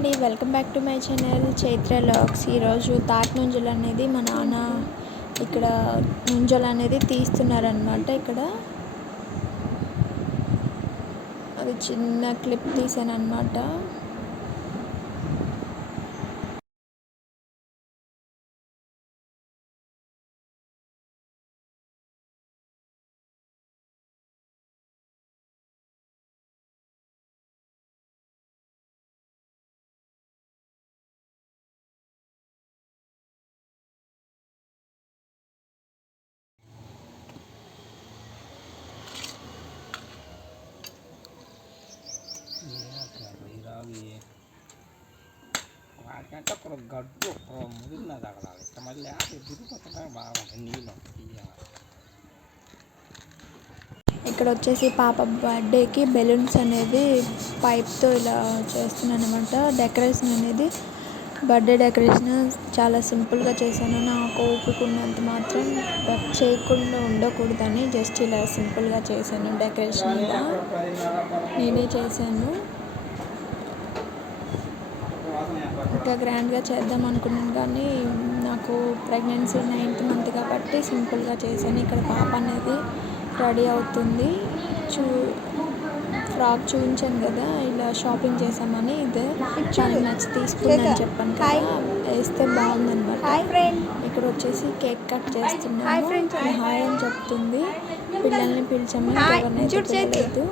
అండి, welcome back to my channel Chaitra logs. ఈరోజు తాటి నుంజలు అనేది మా నాన్న ఇక్కడ నుంజలు అనేది తీస్తున్నారనమాట. ఇక్కడ అది చిన్న క్లిప్ తీసాను అనమాట. వాటికంటే ఒక గడ్డు ఒక ముదిరిన తగలాలి. మళ్ళీ తిరిగిపోతుంటే బాగా నీళ్ళు. ఇక్కడ వచ్చేసి పాప బర్త్డేకి బెలూన్స్ అనేది పైప్తో ఇలా చేస్తున్నాను అనమాట. డెకరేషన్ అనేది బర్త్డే డెకరేషన్ చాలా సింపుల్గా చేశాను. నాకు ఓపిక ఉన్నంత మాత్రం చేయకుండా ఉండకూడదని జస్ట్ ఇలా సింపుల్గా చేశాను. డెకరేషన్ ఇలా నేనే చేశాను. ఇంకా గ్రాండ్గా చేద్దాం అనుకున్నాను కానీ నాకు ప్రెగ్నెన్సీ 9th మంత్ కాబట్టి సింపుల్గా చేశాను. ఇక్కడ పాప అనేది రెడీ అవుతుంది. ఫ్రాక్ చూపించాను కదా, ఇలా షాపింగ్ చేసామని. ఇదే చాలా నచ్చి తీసుకున్నాను చెప్పాను కదా, వేస్తే బాగుందనమాట. ఇక్కడ వచ్చేసి కేక్ కట్ చేస్తున్నాను. హాయ్ అని చెప్తుంది. పిల్లల్ని పిలిచాము, ఎవరినైతే పిలవలేదు.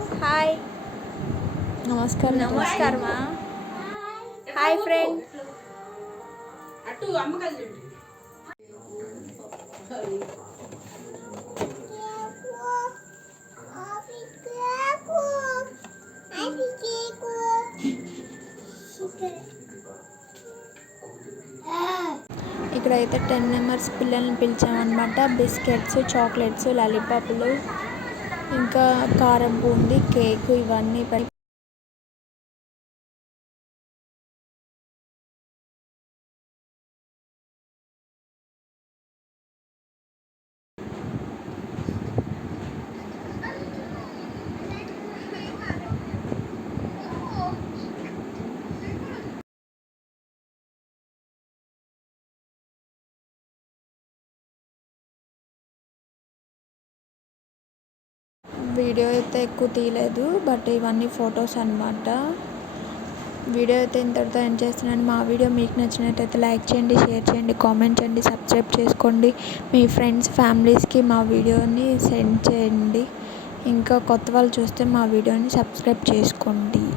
నమస్కారం. Hi friend. ఇక్కడైతే 10 మెంబర్స్ పిల్లల్ని పిలిచామన్నమాట. బిస్కెట్స్, చాక్లెట్స్, లాలీపాప్లు, ఇంకా కారం బూందీ, కేక్ ఇవన్నీ వీడియో అయితే ఎక్కువ తీయలేదు, బట్ ఇవన్నీ ఫొటోస్ అన్నమాట. వీడియో అయితే ఇంతటితో ఎండ్ చేస్తున్నాను. మా వీడియో మీకు నచ్చినట్టయితే లైక్ చేయండి, షేర్ చేయండి, కామెంట్ చేయండి, సబ్స్క్రైబ్ చేసుకోండి. మీ ఫ్రెండ్స్, ఫ్యామిలీస్కి మా వీడియోని సెండ్ చేయండి. ఇంకా కొత్త వాళ్ళు చూస్తే మా వీడియోని సబ్స్క్రైబ్ చేసుకోండి.